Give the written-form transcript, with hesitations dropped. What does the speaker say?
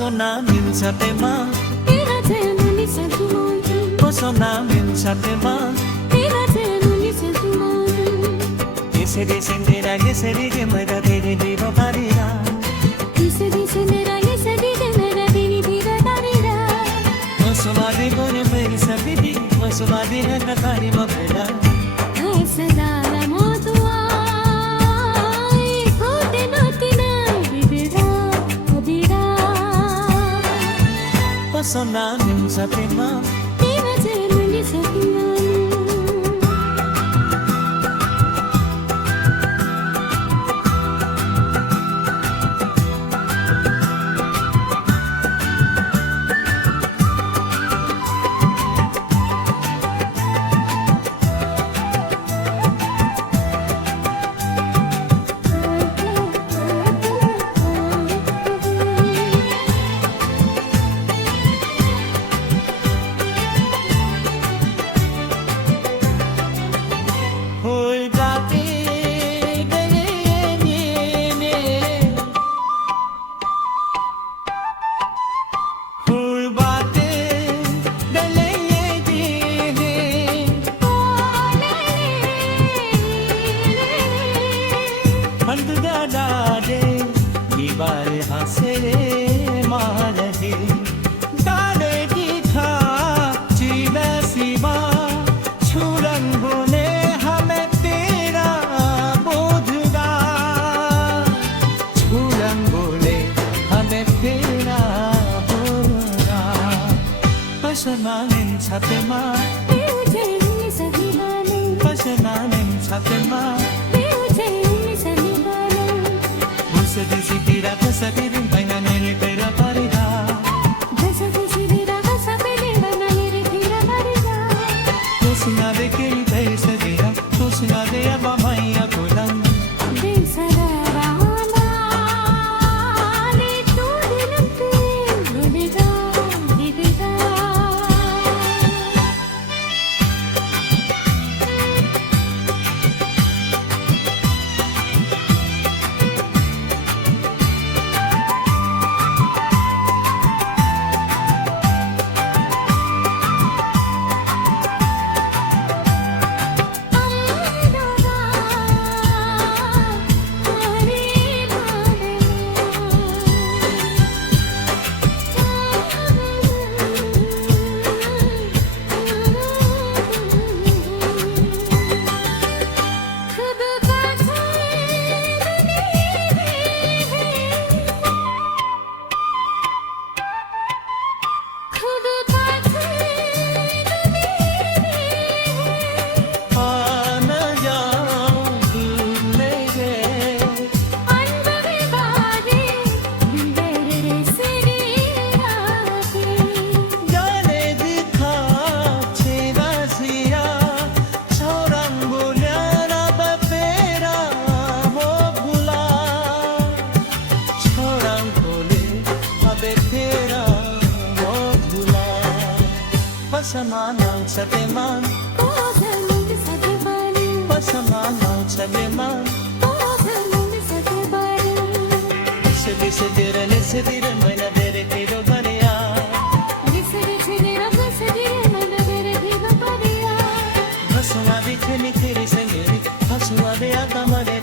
벗어나는 사태만 이라제 눈이 새두먼 벗어나는 사태만 이라제 눈이 새두먼 Dice 내라 예세리게 뭐라 되니 비로 가리라 Dice 내라 예세리게 뭐라 되니 비로 가리라 벗어나는 거는 매일 사비디 벗어나는 한가까리 먹으라 ऐसे दारा मोतुआ होते नोतिना बिबिरा बिबिरा 벗어나는 사태만 이라제 눈이 새두먼 हंसे मारे डाले की था जीना सीमा छुरंग बोले हमें तेरा बोधगा छुरंग बोले हमें तेरा बोधगा पसनाने छातेमा पसनाने छातेमा Decidira casa pidin baina nere pera parida decidira casa pidin baina nere pera parida Tosina de que te sedira tosina de abamaya kolan desara wana le tu dinante bibida bibida Pasamanang sa teman Pasamanang sa teman Sedira nesedira maina dere tiro bariya Hasuna bicheni tere sangeri Hasuna de agamare